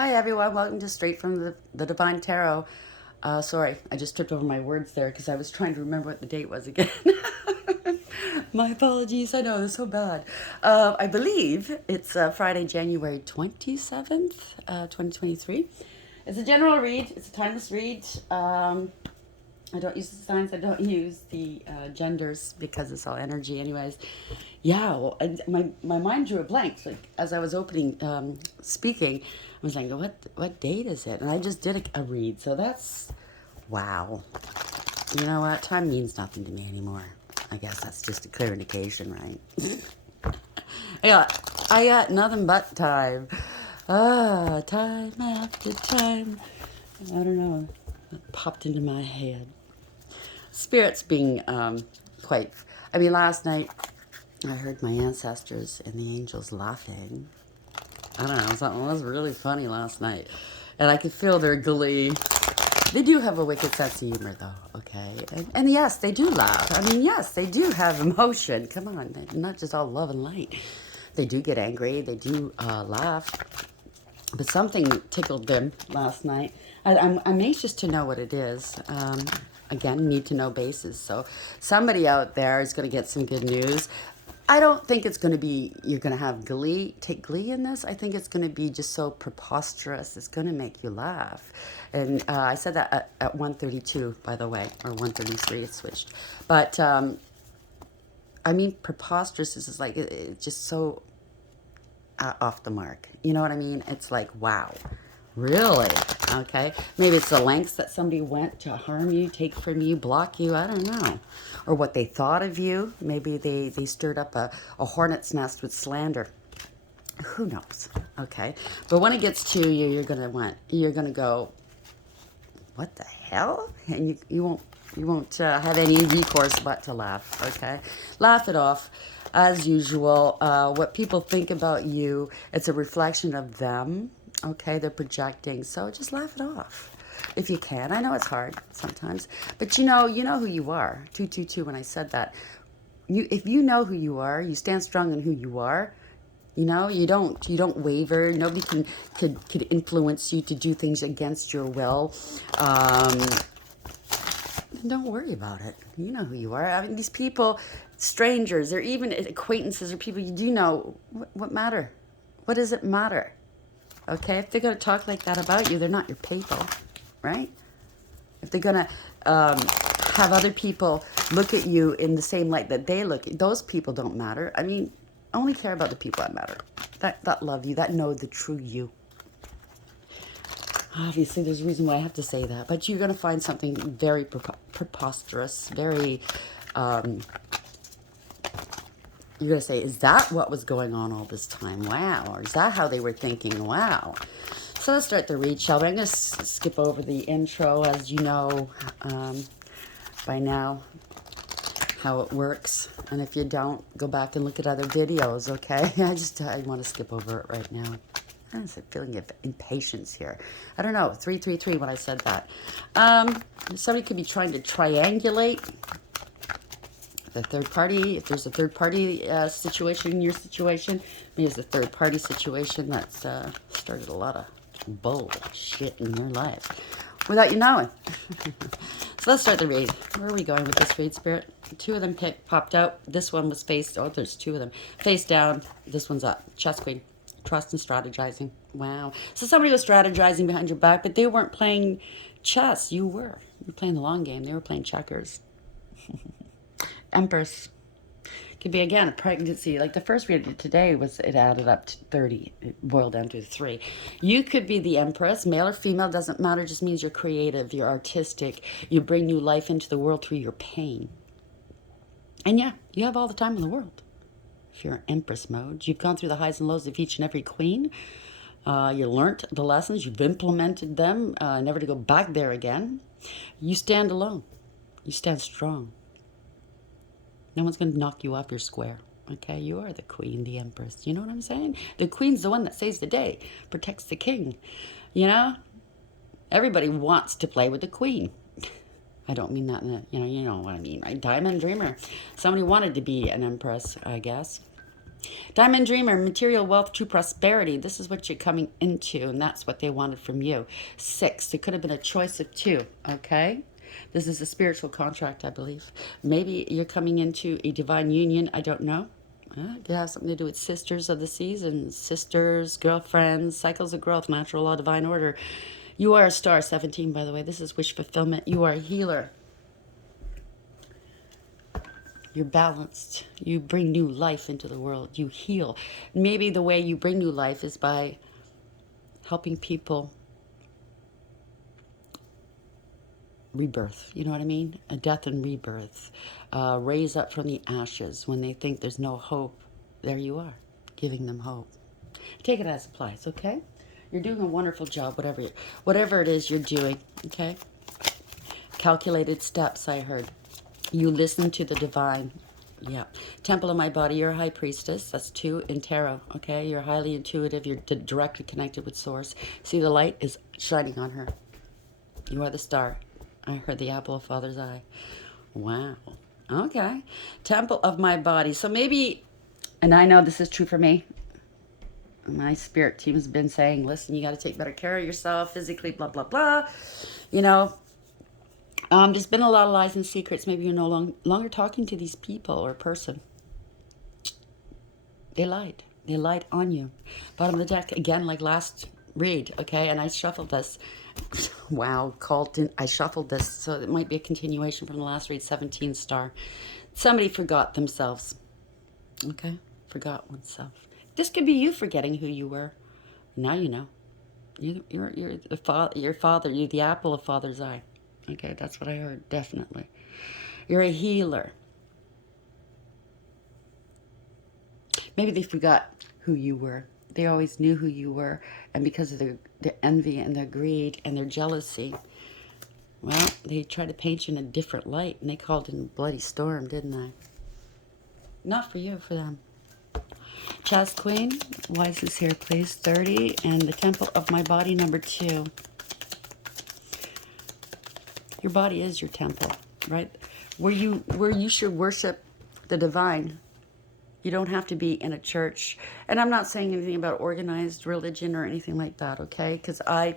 Hi everyone, welcome to Straight from the Divine Tarot. Sorry, I just tripped over my words there because I was trying to remember what the date was again. My apologies, I know, it's so bad. I believe it's Friday, January 27th, 2023. It's a general read, it's a timeless read. I don't use the signs. I don't use the genders because it's all energy, anyways. Yeah, well, and my mind drew a blank. Like as I was opening, speaking, I was like, "What date is it?" And I just did a read. So that's wow. You know what? Time means nothing to me anymore. I guess that's just a clear indication, right? I got nothing but time. Time after time. I don't know. It popped into my head. Spirits being quite. I mean, last night I heard my ancestors and the angels laughing. I don't know, something was really funny last night. And I could feel their glee. They do have a wicked sense of humor, though, okay? And yes, they do laugh. I mean, yes, they do have emotion. Come on, they're not just all love and light. They do get angry, they do laugh. But something tickled them last night. I'm anxious to know what it is. Again, need to know basis. So somebody out there is going to get some good news. I don't think it's going to be, you're going to have glee, take glee in this. I think it's going to be just so preposterous. It's going to make you laugh. And I said that at 132, by the way, or 133, it switched. But I mean, preposterous is like, it's just so off the mark. You know what I mean? It's like, wow, really? Okay. Maybe it's the lengths that somebody went to harm you, take from you, block you. I don't know. Or what they thought of you. Maybe they stirred up a hornet's nest with slander. Who knows? Okay. But when it gets to you, you're gonna go, what the hell? And you won't have any recourse but to laugh. Okay, laugh it off. As usual, what people think about you, it's a reflection of them. Okay, they're projecting. So just laugh it off if you can. I know it's hard sometimes, but you know who you are. 222. When I said that, if you know who you are, you stand strong in who you are. You don't waver. Nobody could influence you to do things against your will. Um, don't worry about it. You know who you are. I mean, these people, strangers, or even acquaintances or people you do know, what matter? What does it matter? Okay, if they're gonna talk like that about you, they're not your people, right? If they're gonna have other people look at you in the same light that they look at, those people don't matter. I mean, I only care about the people that matter, that love you, that know the true you. Obviously, there's a reason why I have to say that, but you're going to find something very preposterous, very, you're going to say, is that what was going on all this time? Wow. Or is that how they were thinking? Wow. So let's start the read, shall we? I'm going to skip over the intro, as you know by now how it works. And if you don't, go back and look at other videos, okay? I want to skip over it right now. There's a feeling of impatience here. I don't know, 333 when I said that. Somebody could be trying to triangulate the third party. If there's a third party situation in your situation, maybe it's a third party situation that's started a lot of bullshit in your life without you knowing. So let's start the read. Where are we going with this read, Spirit? Two of them popped out. This one was there's two of them. Face down. This one's up. Chess Queen. Trust and strategizing. Wow. So somebody was strategizing behind your back, but they weren't playing chess. You were. You were playing the long game. They were playing checkers. Empress. Could be, again, a pregnancy. Like the first read today it added up to 30. It boiled down to 3. You could be the Empress. Male or female, doesn't matter. Just means you're creative. You're artistic. You bring new life into the world through your pain. And yeah, you have all the time in the world. If you're in Empress mode, you've gone through the highs and lows of each and every queen. You learned the lessons. You've implemented them, never to go back there again. You stand alone. You stand strong. No one's going to knock you off your square. Okay, you are the queen, the empress. You know what I'm saying? The queen's the one that saves the day, protects the king. You know, everybody wants to play with the queen. I don't mean that in a, you know what I mean, right? Diamond Dreamer. Somebody wanted to be an empress, I guess. Diamond Dreamer, material wealth, true prosperity. This is what you're coming into, and that's what they wanted from you. 6. It could have been a choice of 2, okay? This is a spiritual contract, I believe. Maybe you're coming into a divine union. I don't know. It could have something to do with sisters of the season, sisters, girlfriends, cycles of growth, natural law, divine order. You are a star, 17, by the way. This is wish fulfillment. You are a healer. You're balanced. You bring new life into the world. You heal. Maybe the way you bring new life is by helping people rebirth. You know what I mean? A death and rebirth. Raise up from the ashes when they think there's no hope. There you are, giving them hope. Take it as applies, okay? You're doing a wonderful job, whatever it is you're doing, okay? Calculated steps, I heard. You listen to the divine. Yeah. Temple of my body, you're a high priestess. That's 2 in tarot, okay? You're highly intuitive. You're directly connected with source. See, the light is shining on her. You are the star. I heard the apple of Father's eye. Wow. Okay. Temple of my body. So maybe, and I know this is true for me, my spirit team has been saying, listen, you got to take better care of yourself physically, blah, blah, blah. You know, there's been a lot of lies and secrets. Maybe you're no longer talking to these people or person. They lied. They lied on you. Bottom of the deck, again, like last read, okay? And I shuffled this. Wow, Colton, I shuffled this. So it might be a continuation from the last read, 17 star. Somebody forgot themselves, okay? Forgot oneself. This could be you forgetting who you were. Now you know. You're your father. You're the apple of Father's eye. Okay, that's what I heard, definitely. You're a healer. Maybe they forgot who you were. They always knew who you were, and because of their envy and their greed and their jealousy, well, they tried to paint you in a different light, and they called it a bloody storm, didn't they? Not for you, for them. Chess Queen, why is this here, please? 30, and the Temple of my body, number 2. Your body is your temple, right? Where you should worship the divine. You don't have to be in a church. And I'm not saying anything about organized religion or anything like that, okay? Because I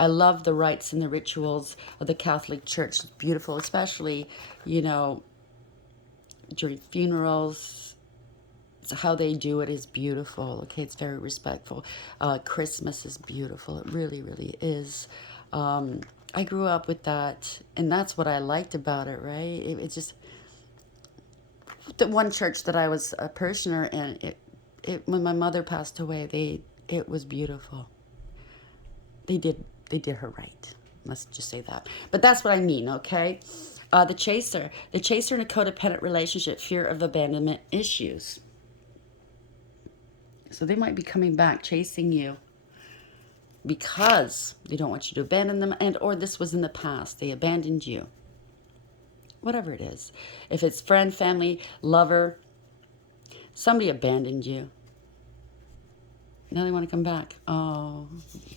love the rites and the rituals of the Catholic Church. It's beautiful, especially, you know, during funerals. So how they do it is beautiful, okay? It's very respectful. Christmas is beautiful. It really, really is. I grew up with that, and that's what I liked about it, right? It's just the one church that I was a parishioner in. When my mother passed away, it was beautiful. They did her right. Let's just say that. But that's what I mean, okay? The chaser in a codependent relationship, fear of abandonment issues. So they might be coming back, chasing you, because they don't want you to abandon them, and or this was in the past. They abandoned you. Whatever it is. If it's friend, family, lover, somebody abandoned you. Now they want to come back. Oh,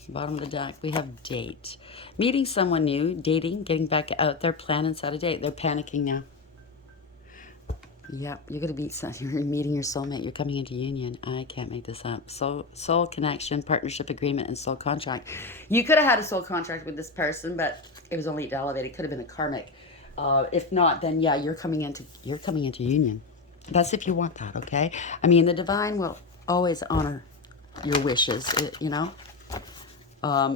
bottom of the deck, we have date. Meeting someone new, dating, getting back out there, planning set a date. They're panicking now. Yep, you're gonna you're meeting your soulmate. You're coming into union. I can't make this up. Soul connection, partnership agreement, and soul contract. You could have had a soul contract with this person, but it was only elevated. It could have been a karmic. If not, then yeah, you're coming into union. That's if you want that, okay? I mean, the divine will always honor your wishes. You know.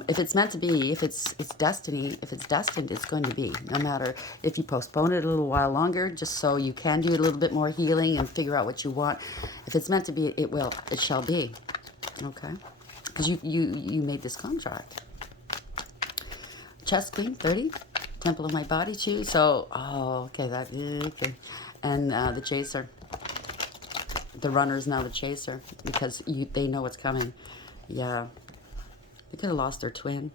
If it's meant to be, if it's destiny, if it's destined, it's going to be. No matter if you postpone it a little while longer, just so you can do a little bit more healing and figure out what you want. If it's meant to be, it will. It shall be. Okay? Because you made this contract. Chess Queen, 30. Temple of my body, too. So, okay, that okay. And the chaser. The runner is now the chaser because they know what's coming. Yeah. They could have lost their twin.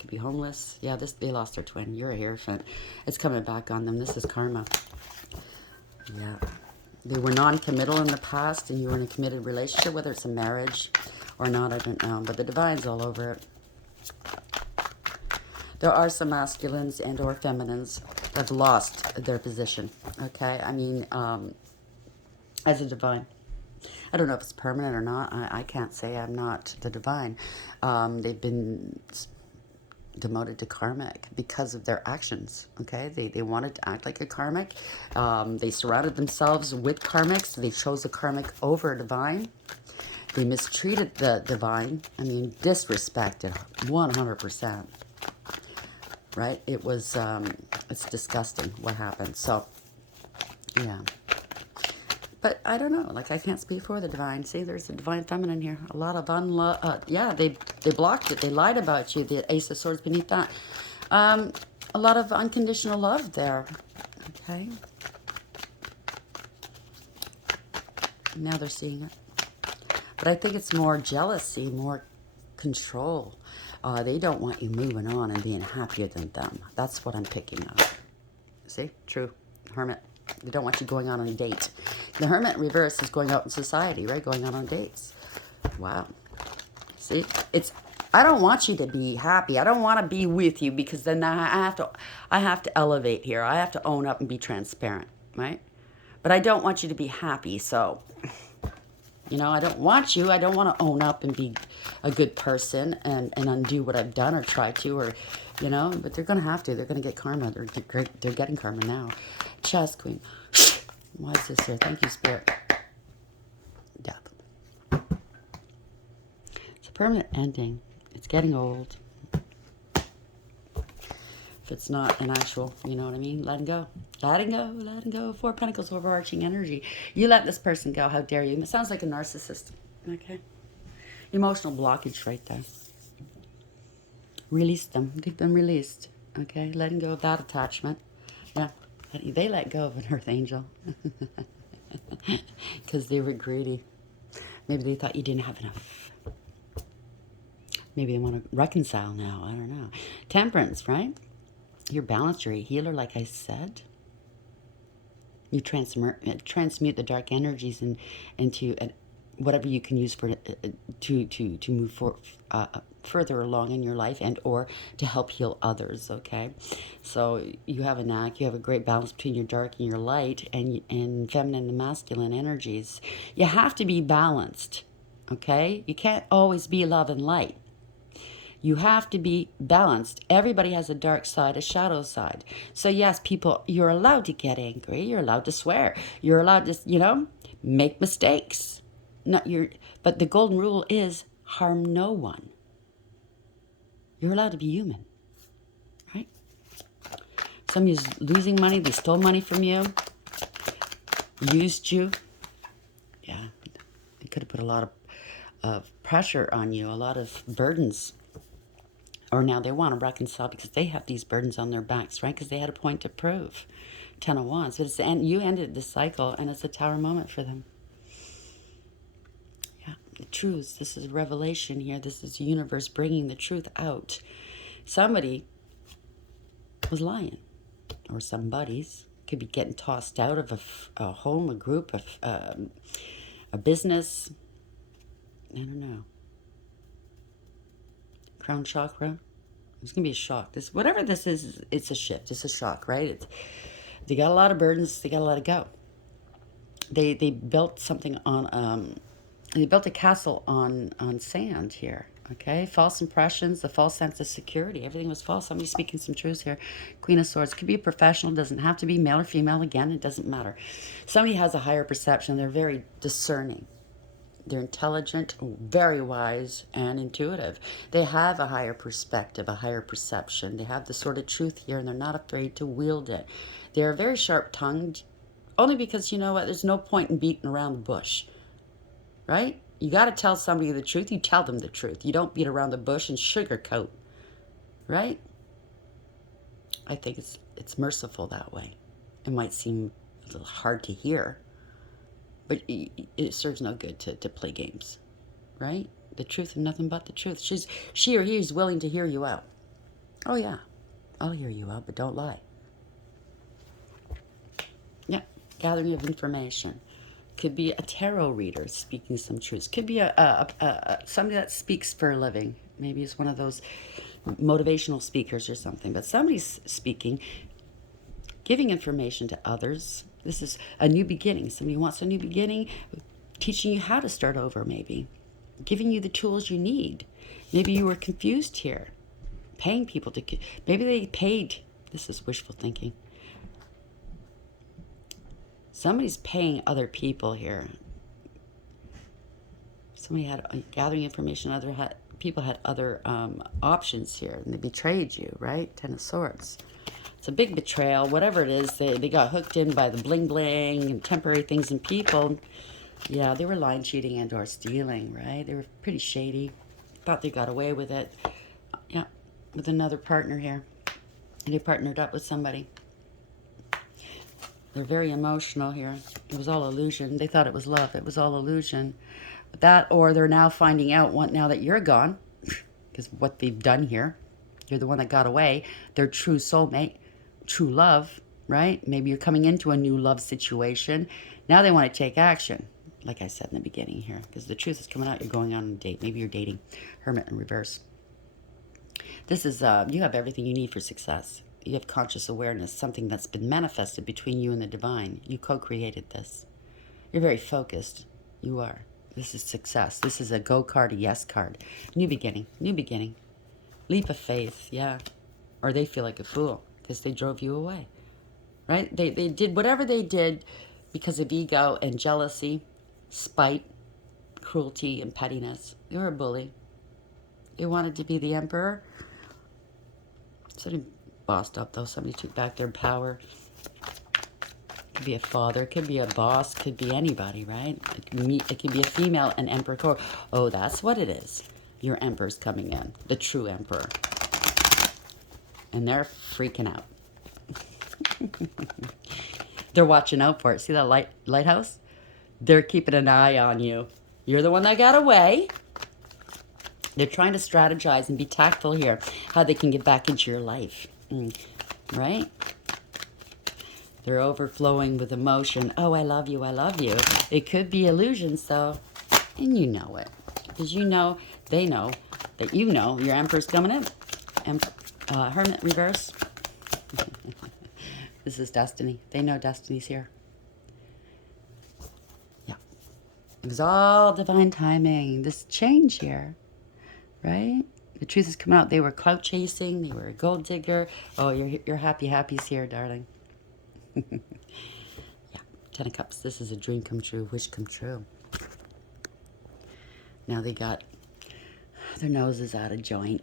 Could be homeless. Yeah, they lost their twin. You're a hierophant. It's coming back on them. This is karma. Yeah. They were non-committal in the past, and you were in a committed relationship, whether it's a marriage or not, I don't know. But the divine's all over it. There are some masculines and or feminines that have lost their position. Okay? I mean, as a divine. I don't know if it's permanent or not. I can't say. I'm not the divine. They've been demoted to karmic because of their actions. Okay, they wanted to act like a karmic. They surrounded themselves with karmics. They chose a karmic over a divine. They mistreated the divine. I mean, disrespected 100%. Right? It was, it's disgusting what happened. So, yeah. But I don't know. Like, I can't speak for the divine. See, there's a divine feminine here. A lot of yeah, they blocked it. They lied about you. The Ace of Swords beneath that. A lot of unconditional love there. Okay. Now they're seeing it. But I think it's more jealousy, more control. They don't want you moving on and being happier than them. That's what I'm picking up. See? True. Hermit. They don't want you going on a date. The Hermit in reverse is going out in society, right? Going out on dates. Wow. See? I don't want you to be happy. I don't want to be with you because then I have to elevate here. I have to own up and be transparent, right? But I don't want you to be happy, so I don't want you. I don't want to own up and be a good person and undo what I've done or try to, or, but they're going to have to. They're going to get karma. They're getting karma now. Chess, Queen. Why is this here? Thank you, Spirit. Death. It's a permanent ending. It's getting old. If it's not an actual, you know what I mean? Letting go. Letting go, letting go. Four Pentacles, overarching energy. You let this person go. How dare you? It sounds like a narcissist. Okay. Emotional blockage right there. Release them. Leave them released. Okay. Letting go of that attachment. Yeah. They let go of an earth angel. Because they were greedy. Maybe they thought you didn't have enough. Maybe they want to reconcile now. I don't know. Temperance, right? You're balanced. You're a healer, like I said. You transmute the dark energies into whatever you can use for to move further along in your life and or to help heal others. Okay, so you have a knack. You have a great balance between your dark and your light, and feminine and masculine energies. You have to be balanced. Okay, you can't always be love and light. You have to be balanced. Everybody has a dark side, a shadow side. So yes, people, you're allowed to get angry. You're allowed to swear. You're allowed to, make mistakes. But the golden rule is harm no one. You're allowed to be human, right? Somebody's losing money. They stole money from you. Used you. Yeah, they could have put a lot of pressure on you, a lot of burdens. Or now they want to reconcile because they have these burdens on their backs, right? Because they had a point to prove. 10 of Wands. But you ended the cycle, and it's a tower moment for them. Yeah, the truths. This is revelation here. This is the universe bringing the truth out. Somebody was lying. Or somebody's. Could be getting tossed out of a home, a group, a business. I don't know. Crown chakra. It's going to be a shock. Whatever this is, it's a shift. It's a shock, right? They got a lot of burdens. They got to let it go. They built something on, they built a castle on sand here. Okay, false impressions, the false sense of security. Everything was false. Somebody's speaking some truths here. Queen of Swords. Could be a professional. Doesn't have to be male or female. Again, it doesn't matter. Somebody has a higher perception. They're very discerning. They're intelligent, very wise, and intuitive. They have a higher perspective, a higher perception. They have the sort of truth here, and they're not afraid to wield it. They're very sharp-tongued, only because, you know what, there's no point in beating around the bush, right? You got to tell somebody the truth. You tell them the truth. You don't beat around the bush and sugarcoat, right? I think it's merciful that way. It might seem a little hard to hear, but it serves no good to play games, right? The truth and nothing but the truth. She or he is willing to hear you out. Oh, yeah, I'll hear you out, but don't lie. Yeah, gathering of information. Could be a tarot reader speaking some truths. Could be somebody that speaks for a living. Maybe it's one of those motivational speakers or something. But somebody's speaking, giving information to others. This is a new beginning. Somebody wants a new beginning. teaching you how to start over, maybe giving you the tools you need. Maybe you were confused here, paying people to, maybe they paid, this is wishful thinking. Somebody's paying other people here. Somebody had gathering information, people had other options here, and they betrayed you, right? Ten of Swords. It's a big betrayal. Whatever it is, they got hooked in by the bling bling and temporary things and people. Yeah, they were lying, cheating, and or stealing, right? They were pretty shady. Thought they got away with it. Yeah, with another partner here. And they partnered up with somebody. They're very emotional here. It was all illusion. They thought it was love. It was all illusion. That, or they're now finding out now that you're gone, because what they've done here, you're the one that got away, their true soulmate, true love, right? Maybe you're coming into a new love situation. Now they want to take action, like I said in the beginning here, because the truth is coming out. You're going on a date. Maybe you're dating. Hermit in reverse. This is, you have everything you need for success. You have conscious awareness, something that's been manifested between you and the divine. You co-created this. You're very focused. You are. This is success. This is a go card, a yes card. New beginning. New beginning. Leap of faith, yeah. Or they feel like a fool because they drove you away, right? They did whatever they did because of ego and jealousy, spite, cruelty, and pettiness. They were a bully. They wanted to be the emperor. Somebody bossed up, though. Somebody took back their power. Could be a father, could be a boss, could be anybody, right? It could be a female, an emperor. Oh, that's what it is. Your emperor's coming in, the true emperor. And they're freaking out. They're watching out for it. See that lighthouse? They're keeping an eye on you. You're the one that got away. They're trying to strategize and be tactful here, how they can get back into your life, right? They're overflowing with emotion. Oh, I love you, I love you. It could be illusions, though, and you know it. Because you know, they know, that you know your emperor's coming in. Hermit reverse. This is destiny. They know destiny's here. Yeah. It was all divine timing. This change here, right? The truth is coming out. They were clout chasing. They were a gold digger. Oh, your happy's here, darling. Yeah, Ten of Cups. This is a dream come true, wish come true. Now they got their noses out of joint.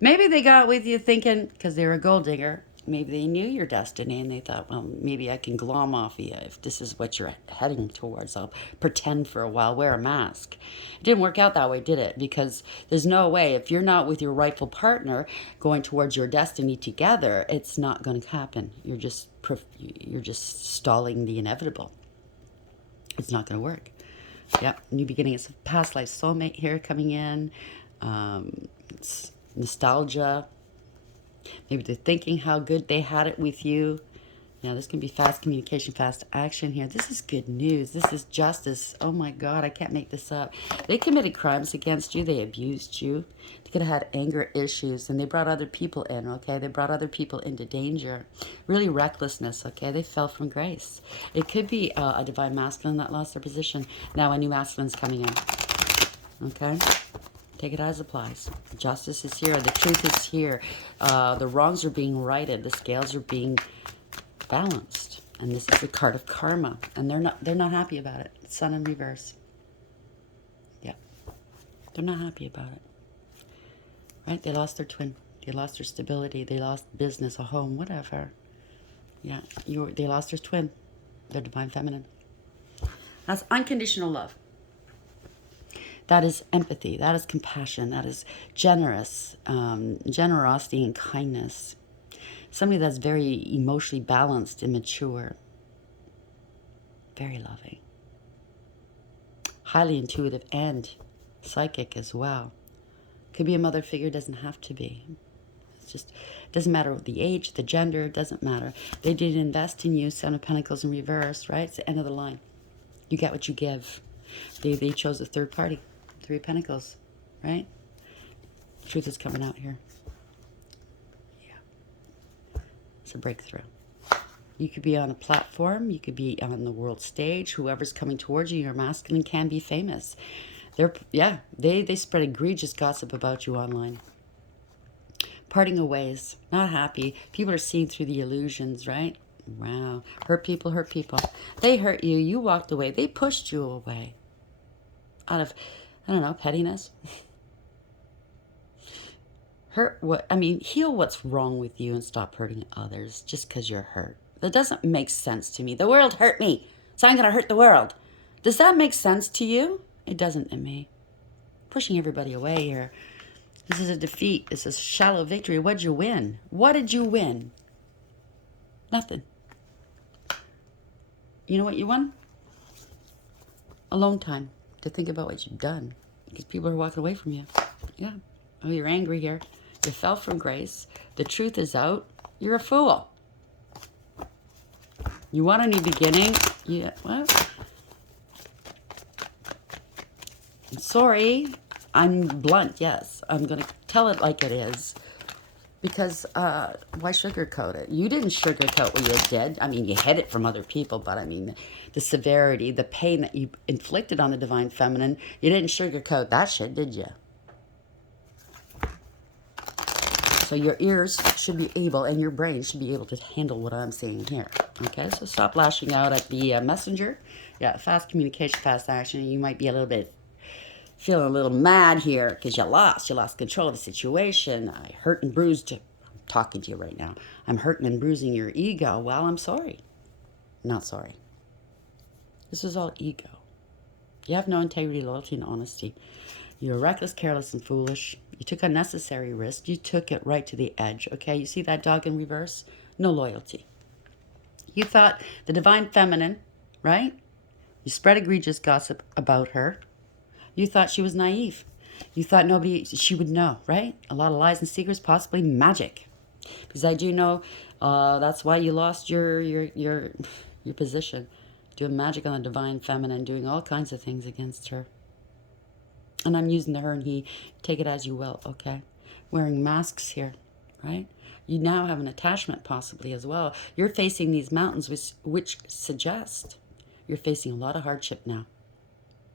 Maybe they got with you thinking, because they were a gold digger, maybe they knew your destiny and they thought, well, maybe I can glom off of you if this is what you're heading towards. I'll pretend for a while, wear a mask. It didn't work out that way, did it? Because there's no way, if you're not with your rightful partner going towards your destiny together, it's not going to happen. You're just stalling the inevitable. It's not going to work. Yep, new beginning. It's a past life soulmate here coming in. It's nostalgia. Maybe they're thinking how good they had it with you. Now, this can be fast communication, fast action here. This is good news. This is justice. Oh, my God, I can't make this up. They committed crimes against you. They abused you. They could have had anger issues, and they brought other people in, okay? They brought other people into danger. Really recklessness, okay? They fell from grace. It could be a divine masculine that lost their position. Now, a new masculine's coming in, okay? Take it as applies. Justice is here. The truth is here. The wrongs are being righted. The scales are being balanced. And this is the card of karma. And they're not happy about it. Sun in reverse. Yeah. They're not happy about it. Right? They lost their twin. They lost their stability. They lost business, a home, whatever. Yeah. They lost their twin. Their divine feminine. That's unconditional love. That is empathy. That is compassion. That is generosity and kindness. Somebody that's very emotionally balanced and mature. Very loving. Highly intuitive and psychic as well. Could be a mother figure. Doesn't have to be. It's just, it doesn't matter the age, the gender. It doesn't matter. They did invest in you. Seven of Pentacles in reverse, right? It's the end of the line. You get what you give. They chose a third party. Three of Pentacles, right? Truth is coming out here. Yeah. It's a breakthrough. You could be on a platform. You could be on the world stage. Whoever's coming towards you, you're masculine, can be famous. They spread egregious gossip about you online. Parting of ways, not happy. People are seeing through the illusions, right? Wow. Hurt people, hurt people. They hurt you. You walked away. They pushed you away. Out of, I don't know, pettiness. Heal what's wrong with you and stop hurting others just because you're hurt. That doesn't make sense to me. The world hurt me, so I'm going to hurt the world. Does that make sense to you? It doesn't to me. Pushing everybody away here. This is a defeat. This is a shallow victory. What'd you win? What did you win? Nothing. You know what you won? Alone time to think about what you've done. Because people are walking away from you. Yeah. Oh, you're angry here. You fell from grace. The truth is out. You're a fool. You want a new beginning? Yeah. What? I'm sorry. I'm blunt, yes. I'm going to tell it like it is. Because why sugarcoat it? You didn't sugarcoat what you did. I mean, you hid it from other people, but I mean, the severity, the pain that you inflicted on the Divine Feminine, you didn't sugarcoat that shit, did you? So your ears should be able, and your brain should be able to handle what I'm saying here. Okay, so stop lashing out at the messenger. Yeah, fast communication, fast action. You might be a little bit feeling a little mad here because you lost control of the situation. I hurt and bruised. I'm talking to you right now. I'm hurting and bruising your ego. Well, I'm sorry. Not sorry. This is all ego. You have no integrity, loyalty, and honesty. You're reckless, careless, and foolish. You took unnecessary risk. You took it right to the edge. Okay, you see that dog in reverse? No loyalty. You thought the Divine Feminine, right? You spread egregious gossip about her. You thought she was naive. You thought she would know, right? A lot of lies and secrets, possibly magic. Because I do know that's why you lost your position. Doing magic on the Divine Feminine, doing all kinds of things against her. And I'm using the her and he. Take it as you will, okay? Wearing masks here, right? You now have an attachment possibly as well. You're facing these mountains which suggest you're facing a lot of hardship now.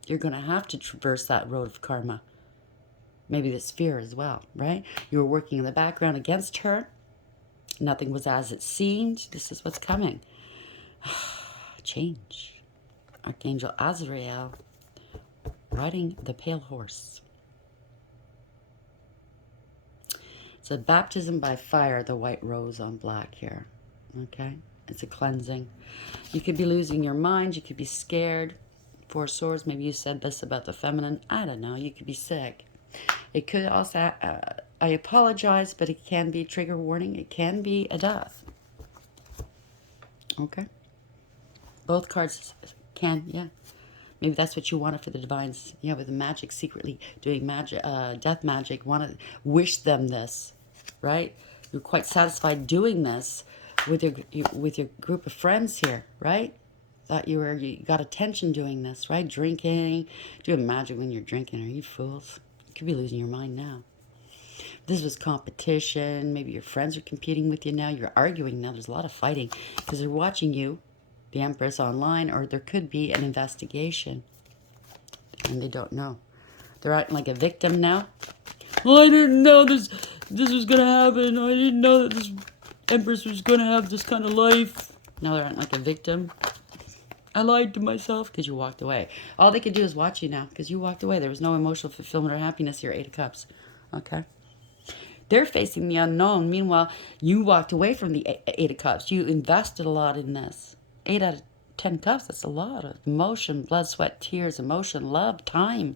You're going to have to traverse that road of karma. Maybe this fear as well, right? You were working in the background against her. Nothing was as it seemed. This is what's coming. Change. Archangel Azrael riding the pale horse. It's a baptism by fire, the white rose on black here. Okay? It's a cleansing. You could be losing your mind. You could be scared. Four Swords, maybe you said this about the feminine. I don't know. You could be sick. It could also, I apologize, but it can be a trigger warning. It can be a death. Okay? Both cards can, yeah. Maybe that's what you wanted for the divines. Yeah, with the magic, secretly doing magic, death magic. Want to wish them this, right? You're quite satisfied doing this with your group of friends here, right? Thought you got attention doing this, right? Drinking, doing magic when you're drinking. Are you fools? You could be losing your mind now. This was competition. Maybe your friends are competing with you now. You're arguing now. There's a lot of fighting because they're watching you, the Empress, online, or there could be an investigation. And they don't know. They're acting like a victim now. Well, I didn't know this was going to happen. I didn't know that this Empress was going to have this kind of life. Now they're acting like a victim. I lied to myself because you walked away. All they could do is watch you now because you walked away. There was no emotional fulfillment or happiness here, 8 of Cups. Okay? They're facing the unknown. Meanwhile, you walked away from the 8 of Cups. You invested a lot in this. 8 out of 10 Cups, that's a lot of emotion, blood, sweat, tears, emotion, love, time.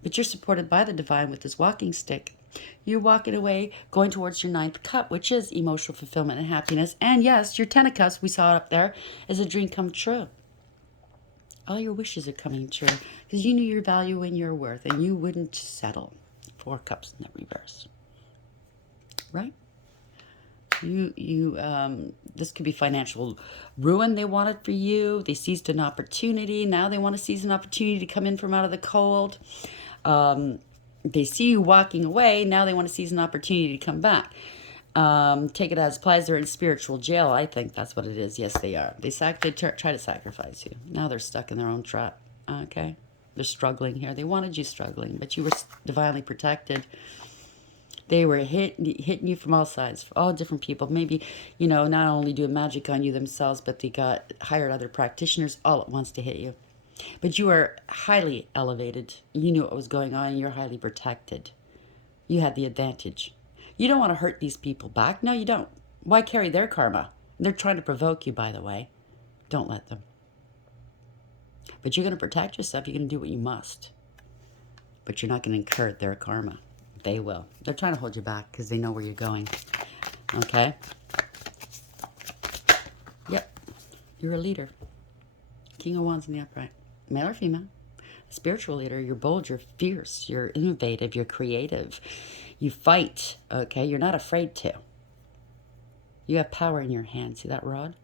But you're supported by the divine with this walking stick. You're walking away, going towards your 9th cup, which is emotional fulfillment and happiness. And yes, your 10 of Cups, we saw it up there, is a dream come true. All your wishes are coming true because you knew your value and your worth and you wouldn't settle. 4 Cups in the reverse. Right? This could be financial ruin they wanted for you. They seized an opportunity. Now they want to seize an opportunity to come in from out of the cold. They see you walking away. Now they want to seize an opportunity to come back. Take it as applies. They're in spiritual jail. I think that's what it is. Yes, they are. They try to sacrifice you. Now they're stuck in their own trap. Okay? They're struggling here. They wanted you struggling, but you were divinely protected. They were hitting you from all sides, all different people. Maybe, not only doing magic on you themselves, but they hired other practitioners all at once to hit you. But you are highly elevated. You knew what was going on. You're highly protected. You had the advantage. You don't want to hurt these people back. No, you don't. Why carry their karma? They're trying to provoke you, by the way. Don't let them. But you're going to protect yourself. You're going to do what you must. But you're not going to incur their karma. They will. They're trying to hold you back because they know where you're going. Okay? Yep. You're a leader. King of Wands in the upright. Male or female? A spiritual leader. You're bold. You're fierce. You're innovative. You're creative. You fight. Okay? You're not afraid to. You have power in your hand. See that rod?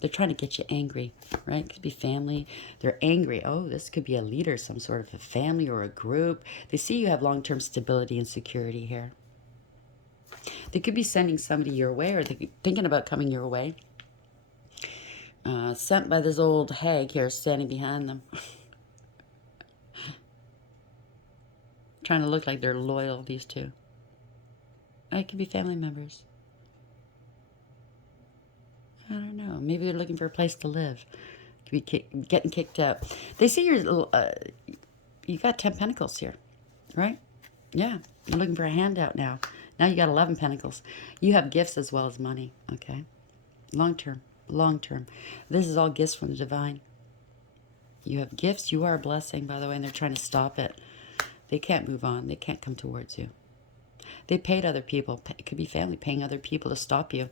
They're trying to get you angry, right? It could be family. They're angry. Oh, this could be a leader, some sort of a family or a group. They see you have long-term stability and security here. They could be sending somebody your way, or they're thinking about coming your way. Sent by this old hag here standing behind them. Trying to look like they're loyal, these two. It could be family members. I don't know. Maybe they're looking for a place to live. Could be getting kicked out. They see you got 10 pentacles here, right? Yeah. You're looking for a handout now. Now you got 11 pentacles. You have gifts as well as money, okay? Long term. Long term. This is all gifts from the divine. You have gifts. You are a blessing, by the way, and they're trying to stop it. They can't move on. They can't come towards you. They paid other people. It could be family paying other people to stop you.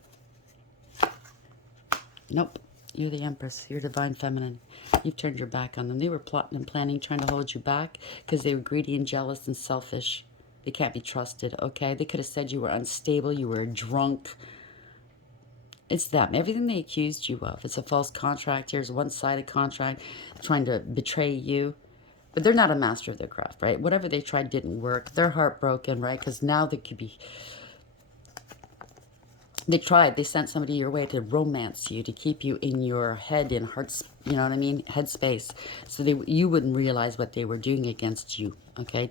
Nope. You're the Empress. You're divine feminine. You've turned your back on them. They were plotting and planning, trying to hold you back because they were greedy and jealous and selfish. They can't be trusted, okay? They could have said you were unstable, you were drunk. It's them. Everything they accused you of. It's a false contract. Here's a one-sided contract trying to betray you. But they're not a master of their craft, right? Whatever they tried didn't work. They're heartbroken, right? Because now they could be... They tried. They sent somebody your way to romance you, to keep you in your head, in hearts, you know what I mean? Head space. So you wouldn't realize what they were doing against you, okay?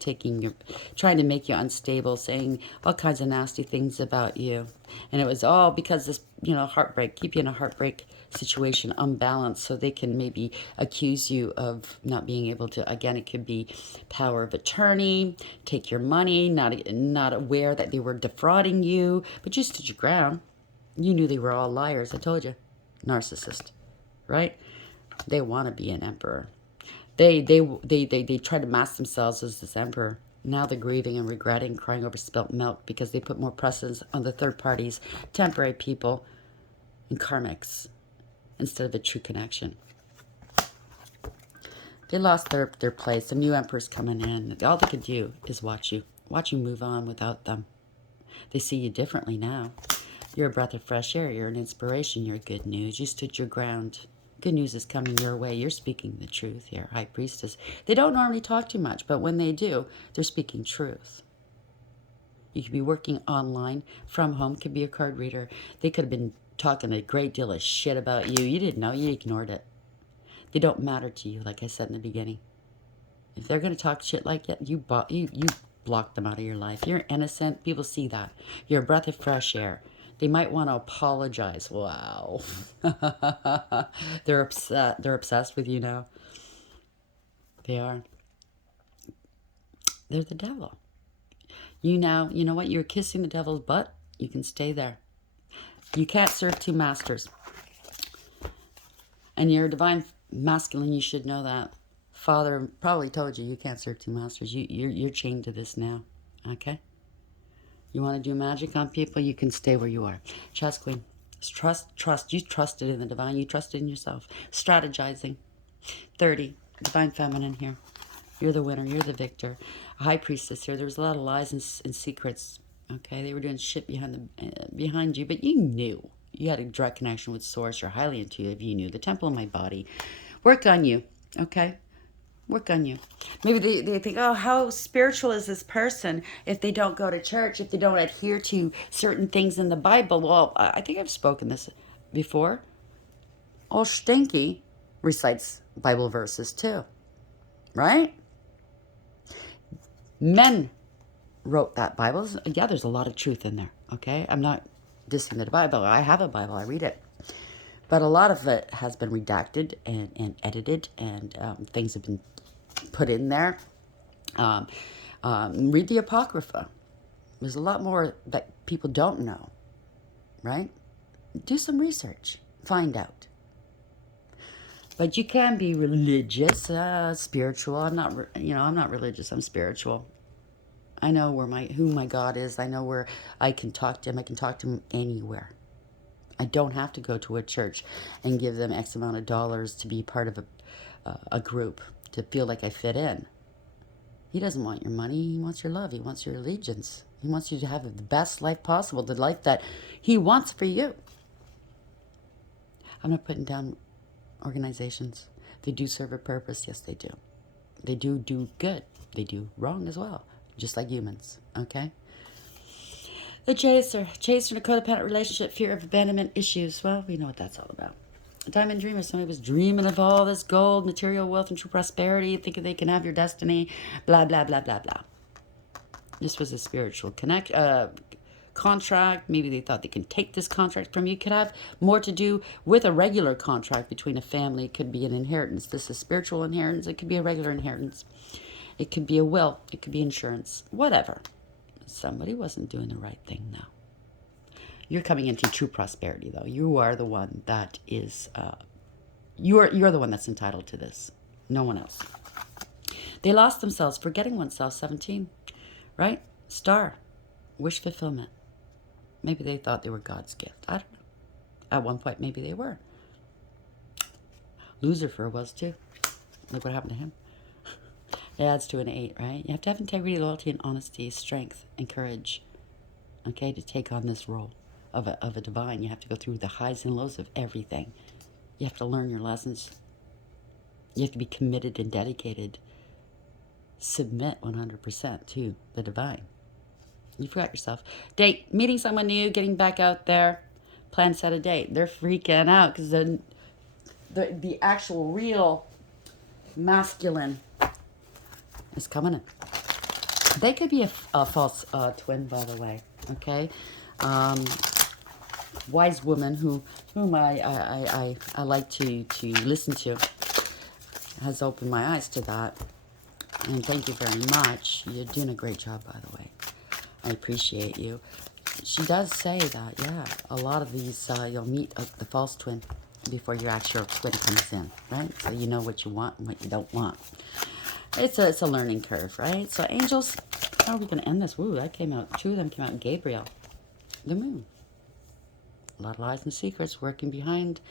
Trying to make you unstable, saying all kinds of nasty things about you. And it was all because this, heartbreak, keep you in a heartbreak situation, unbalanced, so they can maybe accuse you of not being able to, again, it could be power of attorney, take your money, not aware that they were defrauding you, but you stood your ground. You knew they were all liars. I told you. Narcissist, right? They want to be an emperor. They try to mask themselves as this emperor. Now they're grieving and regretting, crying over spilt milk because they put more precedence on the third parties, temporary people, and karmics instead of a true connection. They lost their place. A new emperor's coming in. All they could do is watch you move on without them. They see you differently now. You're a breath of fresh air. You're an inspiration. You're good news. You stood your ground. Good news is coming your way. You're speaking the truth here, High Priestess. They don't normally talk too much, but when they do, they're speaking truth. You could be working online from home. Could be a card reader. They could have been talking a great deal of shit about you. You didn't know. You ignored it. They don't matter to you, like I said in the beginning. If they're going to talk shit like that, you block them out of your life. You're innocent. People see that. You're a breath of fresh air. They might want to apologize. Wow. They're upset. They're obsessed with you now. They are. They're the devil. You know what? You're kissing the devil's butt. You can stay there. You can't serve two masters. And you're a divine masculine. You should know that. Father probably told you can't serve two masters. You're chained to this now. Okay? You want to do magic on people, you can stay where you are. Chess Queen. Trust. You trusted in the divine. You trusted in yourself. Strategizing. 30. Divine Feminine here. You're the winner. You're the victor. A High Priestess here. There's a lot of lies and secrets. Okay? They were doing shit behind you, but you knew. You had a direct connection with Source. You're highly intuitive. You knew. The temple in my body. Work on you. Okay? Work on you. Maybe they think, oh, how spiritual is this person if they don't go to church, if they don't adhere to certain things in the Bible? Well, I think I've spoken this before. Old Stinky recites Bible verses too, right? Men wrote that Bible. Yeah, there's a lot of truth in there, okay? I'm not dissing the Bible. I have a Bible. I read it. But a lot of it has been redacted and edited, and things have been put in there. Read the Apocrypha. There's a lot more that people don't know, right? Do some research. Find out. But you can be religious, spiritual. I'm not, I'm not religious. I'm spiritual. I know who my God is. I know where I can talk to him. I can talk to him anywhere. I don't have to go to a church and give them X amount of dollars to be part of a group, to feel like I fit in. He doesn't want your money. He wants your love. He wants your allegiance. He wants you to have the best life possible, the life that he wants for you. I'm not putting down organizations. They do serve a purpose. Yes, they do. They do good. They do wrong as well, just like humans, okay? The chaser in a codependent relationship, fear of abandonment issues. Well, we know what that's all about. A diamond dreamer, somebody was dreaming of all this gold, material wealth, and true prosperity, thinking they can have your destiny, blah, blah, blah, blah, blah. This was a spiritual contract. Maybe they thought they can take this contract from you. It could have more to do with a regular contract between a family. It could be an inheritance. This is spiritual inheritance. It could be a regular inheritance. It could be a will. It could be insurance. Whatever. Somebody wasn't doing the right thing now. You're coming into true prosperity, though. You are the one that is, you're the one that's entitled to this. No one else. They lost themselves, forgetting oneself, 17, right? Star, wish fulfillment. Maybe they thought they were God's gift. I don't know. At one point, maybe they were. Lucifer was too. Look what happened to him. It adds to an 8, right? You have to have integrity, loyalty, and honesty, strength, and courage, okay, to take on this role of a divine. You have to go through the highs and lows of everything. You have to learn your lessons. You have to be committed and dedicated. Submit 100% to the divine. You forgot yourself. Date, meeting someone new, getting back out there. Plan, set a date. They're freaking out because the actual real masculine is coming in. They could be a false twin, by the way. Okay, wise woman whom I like to listen to has opened my eyes to that, and thank you very much. You're doing a great job, by the way. I appreciate you. She does say that, yeah, a lot of these you'll meet the false twin before your actual twin comes in, right? So you know what you want and what you don't want. It's a learning curve, right? So angels, how are we going to end this? Ooh, that came out, 2 of them came out, Gabriel, the moon. A lot of lies and secrets working behind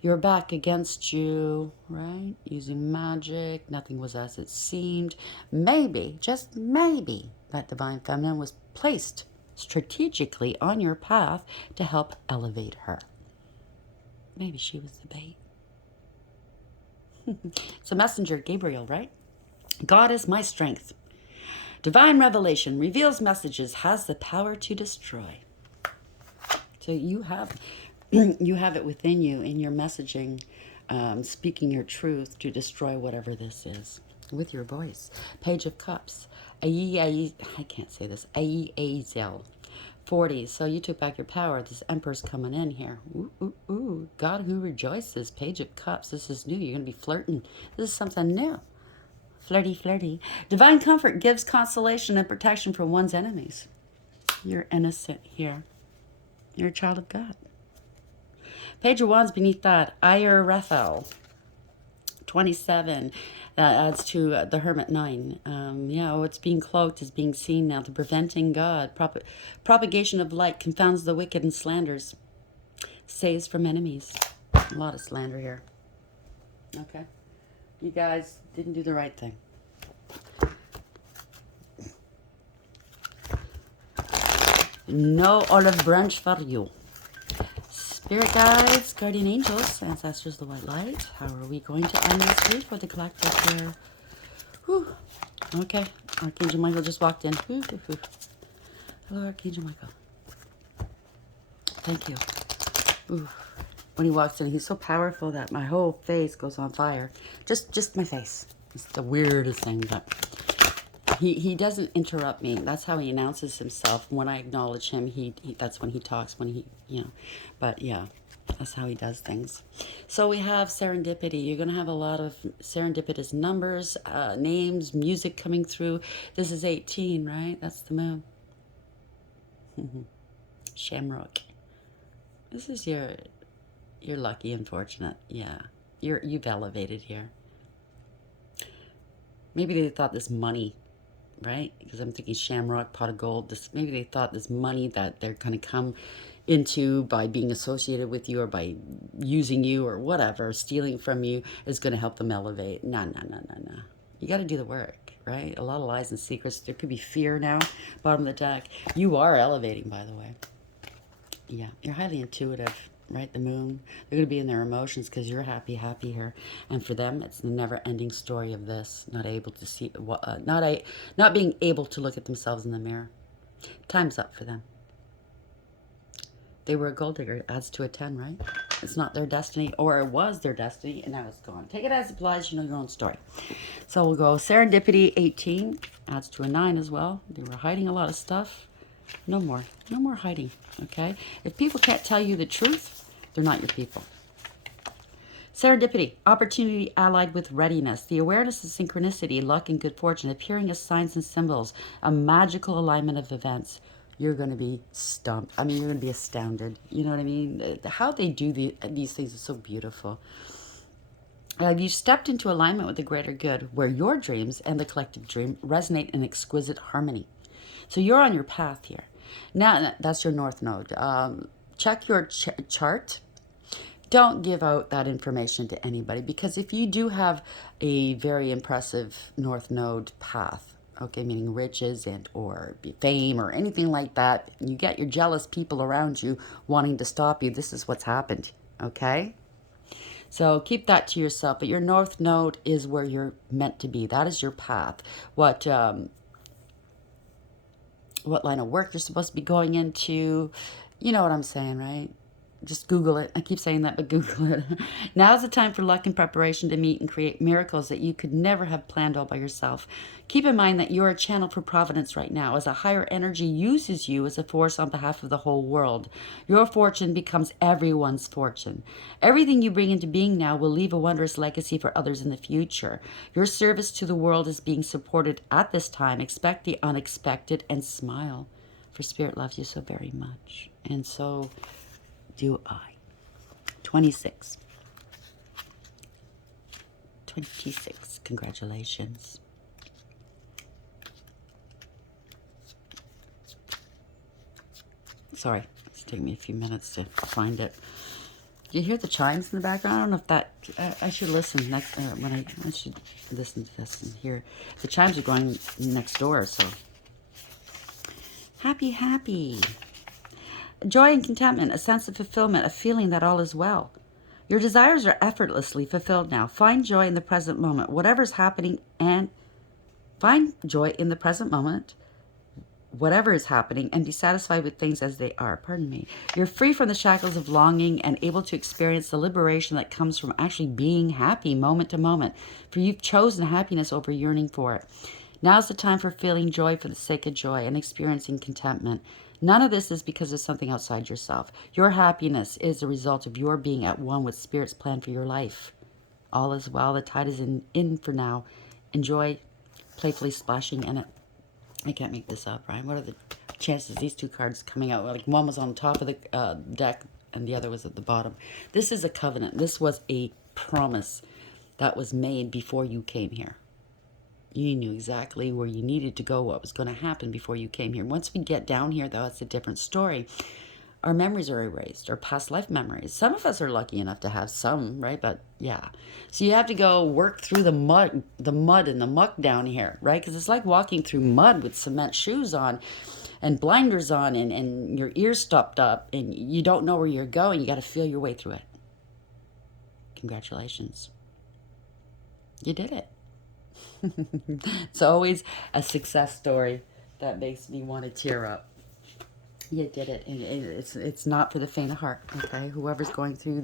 your back against you, right? Using magic, nothing was as it seemed. Maybe, just maybe, that divine feminine was placed strategically on your path to help elevate her. Maybe she was the bait. It's a messenger, Gabriel, right? God is my strength. Divine revelation reveals messages, has the power to destroy. So you have it within you in your messaging, speaking your truth to destroy whatever this is with your voice. Page of Cups. I can't say this. Azazel. 40. So you took back your power. This Emperor's coming in here. Ooh, ooh, ooh. God who rejoices. Page of Cups. This is new. You're going to be flirting. This is something new. Flirty, flirty. Divine comfort gives consolation and protection from one's enemies. You're innocent here. You're a child of God. Page of Wands beneath that. Ire Rethel. 27. That adds to the Hermit 9. What's being cloaked is being seen now. The preventing God. Propagation of light confounds the wicked and slanders. Saves from enemies. A lot of slander here. Okay. You guys didn't do the right thing. No olive branch for you. Spirit guides, guardian angels, ancestors, the white light. How are we going to end this read for the collective here? Okay, Archangel Michael just walked in. Ooh, ooh, ooh. Hello, Archangel Michael. Thank you. Ooh. When he walks in, he's so powerful that my whole face goes on fire. Just my face. It's the weirdest thing, but he doesn't interrupt me. That's how he announces himself. When I acknowledge him, that's when he talks. When but yeah, that's how he does things. So we have serendipity. You're gonna have a lot of serendipitous numbers, names, music coming through. This is 18, right? That's the moon. Shamrock. This is you're lucky and fortunate. Yeah. You've elevated here. Maybe they thought this money, right? Because I'm thinking shamrock, pot of gold. Maybe they thought this money that they're going to come into by being associated with you or by using you or whatever, stealing from you, is going to help them elevate. No, no, no, no, no. You got to do the work, right? A lot of lies and secrets. There could be fear now. Bottom of the deck. You are elevating, by the way. Yeah, you're highly intuitive, right? The moon, they're going to be in their emotions because you're happy here, and for them, it's the never-ending story of this, not able to see, not being able to look at themselves in the mirror. Time's up for them. They were a gold digger. It adds to a 10, right? It's not their destiny, or it was their destiny, and now it's gone. Take it as it applies. You know your own story. So we'll go serendipity 18 adds to a 9 as well. They were hiding a lot of stuff. No more. No more hiding, okay? If people can't tell you the truth, they're not your people. Serendipity, opportunity allied with readiness. The awareness of synchronicity, luck, and good fortune appearing as signs and symbols, a magical alignment of events. You're going to be stumped. I mean, you're going to be astounded. You know what I mean? How they do these things is so beautiful. You stepped into alignment with the greater good, where your dreams and the collective dream resonate in exquisite harmony. So you're on your path here. Now, that's your North Node. Check your chart. Don't give out that information to anybody, because if you do have a very impressive North Node path, okay, meaning riches and or fame or anything like that, you get your jealous people around you wanting to stop you, this is what's happened, okay? So keep that to yourself. But your North Node is where you're meant to be. That is your path. What line of work you're supposed to be going into. You know what I'm saying, right? Just Google it. I keep saying that, but Google it. Now's the time for luck and preparation to meet and create miracles that you could never have planned all by yourself. Keep in mind that you're a channel for providence right now, as a higher energy uses you as a force on behalf of the whole world. Your fortune becomes everyone's fortune. Everything you bring into being now will leave a wondrous legacy for others in the future. Your service to the world is being supported at this time. Expect the unexpected and smile, for Spirit loves you so very much. And so do I. 26. 26. Congratulations. Sorry, it's taking me a few minutes to find it. You hear the chimes in the background? I don't know if that... I should listen next... I should listen to this and hear... The chimes are going next door, so... Happy, happy. Joy and contentment, a sense of fulfillment, a feeling that all is well. Your desires are effortlessly fulfilled now. Find joy in the present moment, whatever's happening, and find joy in the present moment, whatever is happening, and be satisfied with things as they are. Pardon me. You're free from the shackles of longing and able to experience the liberation that comes from actually being happy moment to moment, for you've chosen happiness over yearning for it. Now's the time for feeling joy for the sake of joy and experiencing contentment. None of this is because of something outside yourself. Your happiness is the result of your being at one with Spirit's plan for your life. All is well. The tide is in for now. Enjoy playfully splashing in it. I can't make this up, Ryan. What are the chances of these two cards coming out? Like one was on top of the deck and the other was at the bottom. This is a covenant. This was a promise that was made before you came here. You knew exactly where you needed to go, what was going to happen before you came here. Once we get down here, though, it's a different story. Our memories are erased, our past life memories. Some of us are lucky enough to have some, right? But yeah. So you have to go work through the mud and the muck down here, right? Because it's like walking through mud with cement shoes on and blinders on and your ears stopped up and you don't know where you're going. You got to feel your way through it. Congratulations. You did it. It's always a success story that makes me want to tear up. You did it, and it's not for the faint of heart. Okay, whoever's going through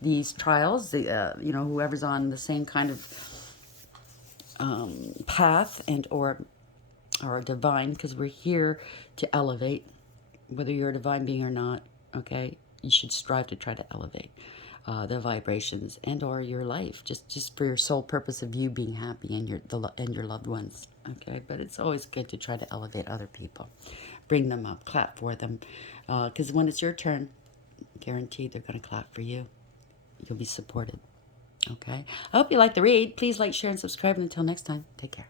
these trials, you know, whoever's on the same kind of path and or divine, because we're here to elevate, whether you're a divine being or not. Okay, you should strive to try to elevate the vibrations and or your life, just for your sole purpose of you being happy and and your loved ones. Okay, but it's always good to try to elevate other people, bring them up, clap for them, because when it's your turn, guaranteed they're going to clap for you. You'll be supported. Okay, I hope you like the read. Please like, share, and subscribe, and until next time, take care.